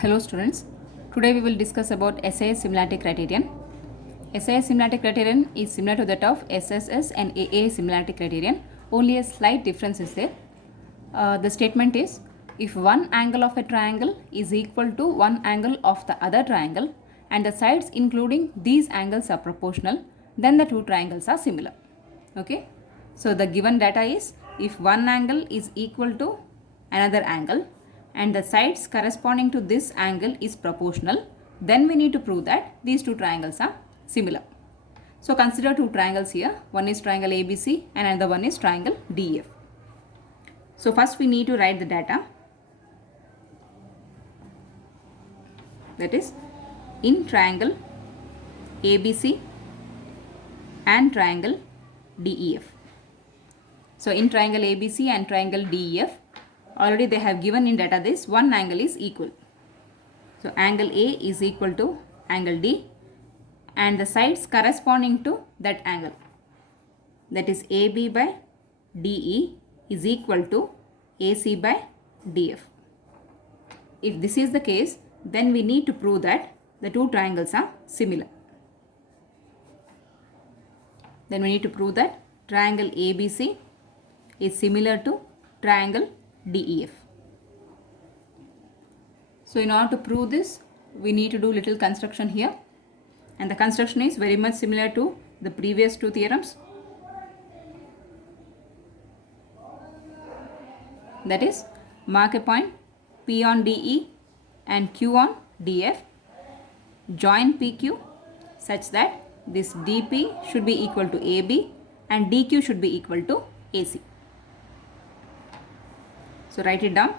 Hello students, today we will discuss about SAS similarity criterion. SAS similarity criterion is similar to that of SSS and AA similarity criterion, only a slight difference is there. The statement is, if one angle of a triangle is equal to one angle of the other triangle and the sides including these angles are proportional, then the two triangles are similar. Okay, so the given data is, if one angle is equal to another angle and the sides corresponding to this angle is proportional, then we need to prove that these two triangles are similar. So consider two triangles here. One is triangle ABC and another one is triangle DEF. So first we need to write the data. That is, in triangle ABC and triangle DEF. So in triangle ABC and triangle DEF, already they have given in data this one angle is equal. So angle A is equal to angle D and the sides corresponding to that angle, that is AB by DE is equal to AC by DF. If this is the case, then we need to prove that the two triangles are similar. Then we need to prove that triangle ABC is similar to triangle DEF. So in order to prove this, we need to do little construction here, and the construction is very much similar to the previous two theorems. That is, mark a point P on DE and Q on DF, join PQ such that this DP should be equal to AB and DQ should be equal to AC. So write it down.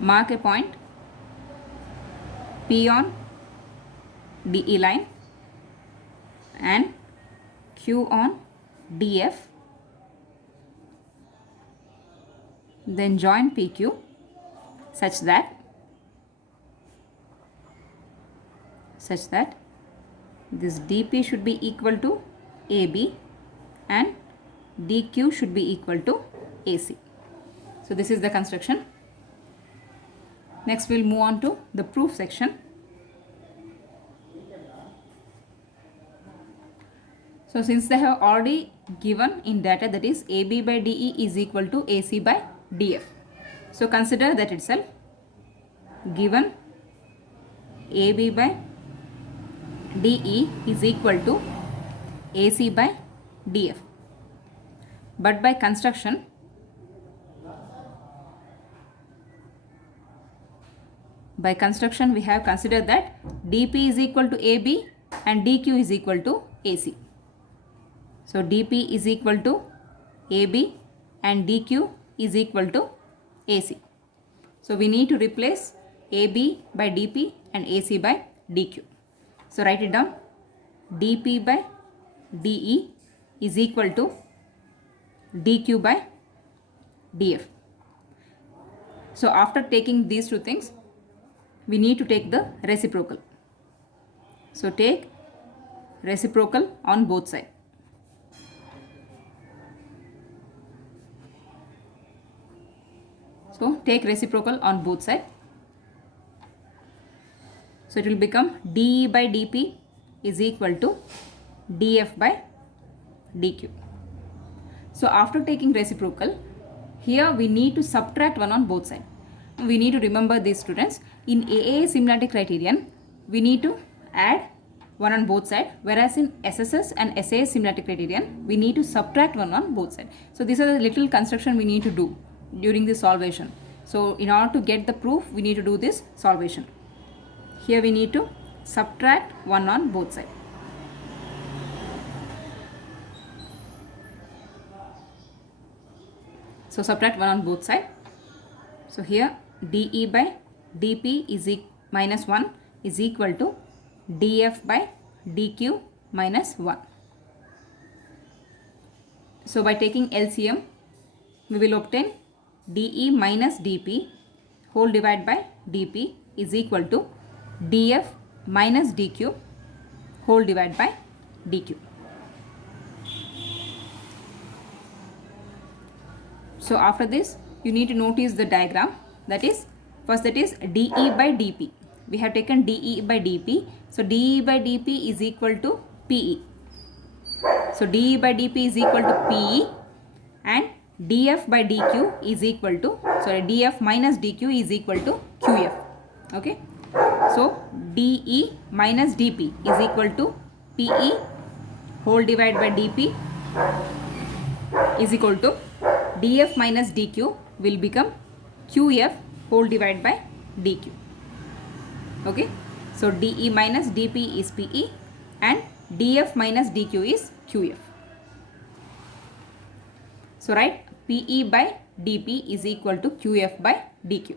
Mark a point P on DE line and Q on DF, then join PQ such that this DP should be equal to AB and DQ should be equal to AC. So this is the construction. Next we'll move on to the proof section. So since they have already given in data, that is AB by DE is equal to AC by DF. So consider that itself, given AB by DE is equal to AC by DF. But by construction, we have considered that DP is equal to AB and DQ is equal to AC. So DP is equal to AB and DQ is equal to AC. So we need to replace AB by DP and AC by DQ. So write it down. DP by DE is equal to DQ by DF. So after taking these two things, we need to take the reciprocal. So take reciprocal on both sides. So take reciprocal on both sides. So it will become DE by DP is equal to DF by DQ. So after taking reciprocal, here we need to subtract one on both sides. We need to remember these, students. In AA similarity criterion, we need to add one on both sides, whereas in SSS and SAS similarity criterion, we need to subtract one on both sides. So these are the little construction we need to do during this solvation. So in order to get the proof, we need to do this solvation. Here we need to subtract one on both sides. So subtract one on both sides. So here DE by DP is minus 1 is equal to DF by DQ minus 1. So by taking LCM, we will obtain DE minus DP whole divided by DP is equal to DF minus DQ whole divided by DQ. So after this, you need to notice the diagram. That is, first that is dE by dP. We have taken dE by dP. So dE by dP is equal to PE. So dE by dP is equal to PE, and dF by dQ is equal to, dF minus dQ is equal to QF. Okay. So dE minus dP is equal to PE whole divided by dP is equal to dF minus dQ will become QF whole divided by dQ. Okay. So dE minus dP is PE and dF minus dQ is QF. So write PE by dP is equal to QF by dQ.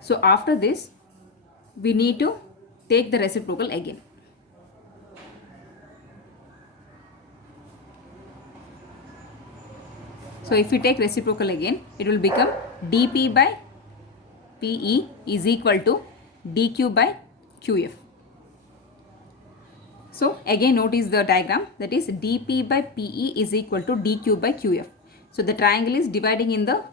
So after this, we need to take the reciprocal again. So if we take reciprocal again, it will become dP by PE is equal to dQ by QF. So again notice the diagram, that is dP by PE is equal to dQ by QF. So the triangle is dividing in the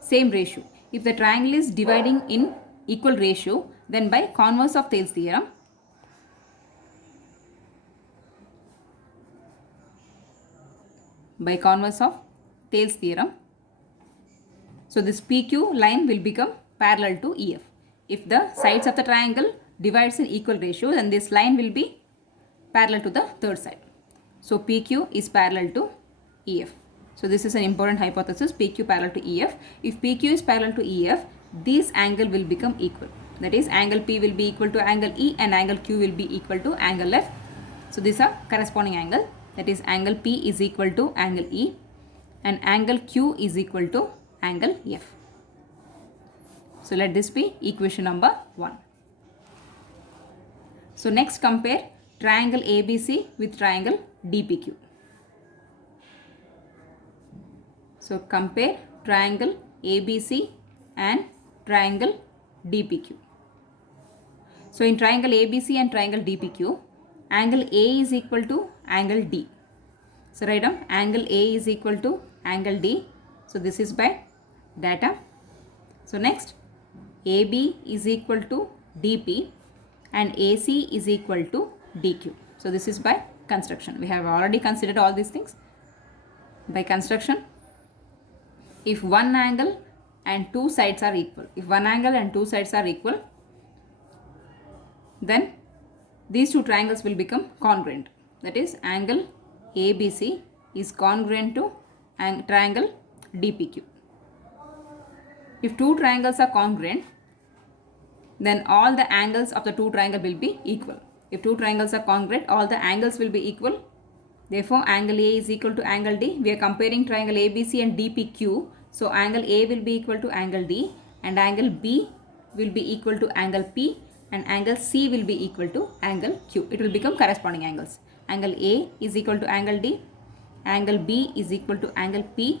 same ratio. If the triangle is dividing in equal ratio, then by converse of Thales theorem, so this PQ line will become parallel to EF. If the sides of the triangle divides in equal ratio, then this line will be parallel to the third side. So PQ is parallel to EF. So this is an important hypothesis, PQ parallel to EF. If PQ is parallel to EF, this angle will become equal. That is, angle P will be equal to angle E and angle Q will be equal to angle F. So these are corresponding angle. That is, angle P is equal to angle E and angle Q is equal to angle F. So let this be equation number 1. So next compare triangle ABC with triangle DPQ. So compare triangle ABC and triangle DPQ. So in triangle ABC and triangle DPQ, angle A is equal to angle D. So write down angle A is equal to angle D. So this is by data. So next, AB is equal to DP and AC is equal to DQ. So this is by construction. We have already considered all these things. By construction, if one angle and two sides are equal, then these two triangles will become congruent. That is, angle ABC is congruent to triangle DPQ. If two triangles are congruent, then all the angles of the two triangles will be equal. If two triangles are congruent, all the angles will be equal. Therefore, angle A is equal to angle D. We are comparing triangle ABC and DPQ. So angle A will be equal to angle D and angle B will be equal to angle P and angle C will be equal to angle Q. It will become corresponding angles. Angle A is equal to angle D, angle B is equal to angle P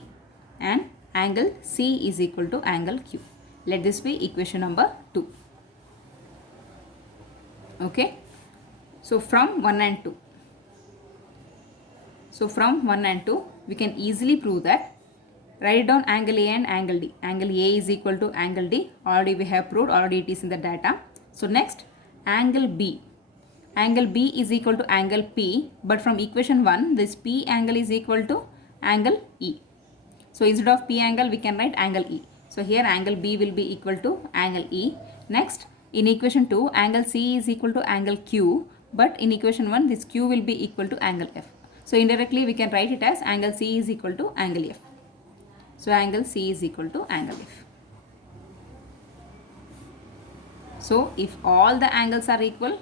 and angle C is equal to angle Q. Let this be equation number 2. Okay. So from 1 and 2. So from 1 and 2, we can easily prove that. Write down angle A and angle D. Angle A is equal to angle D. Already we have proved, already it is in the data. So next, angle B. Angle B is equal to angle P, but from equation 1, this P angle is equal to angle E. So instead of P angle, we can write angle E. So here angle B will be equal to angle E. Next, in equation 2, angle C is equal to angle Q, but in equation 1, this Q will be equal to angle F. So indirectly, we can write it as angle C is equal to angle F. So angle C is equal to angle F. So if all the angles are equal,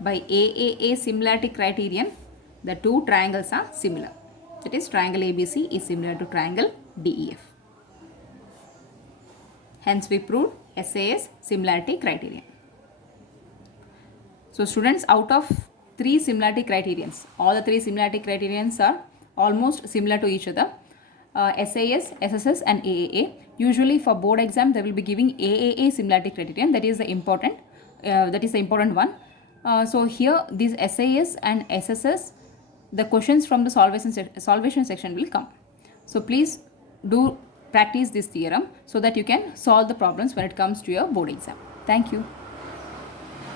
by AAA similarity criterion, the two triangles are similar. That is, triangle ABC is similar to triangle DEF. Hence we proved SAS similarity criterion. So students, out of 3 similarity criterions, all the 3 similarity criterions are almost similar to each other. SAS, SSS and AAA. Usually for board exam, they will be giving AAA similarity criterion. That is the important one. So here these SAS and SSS, the questions from the solvation section will come. So please do practice this theorem so that you can solve the problems when it comes to your board exam. Thank you.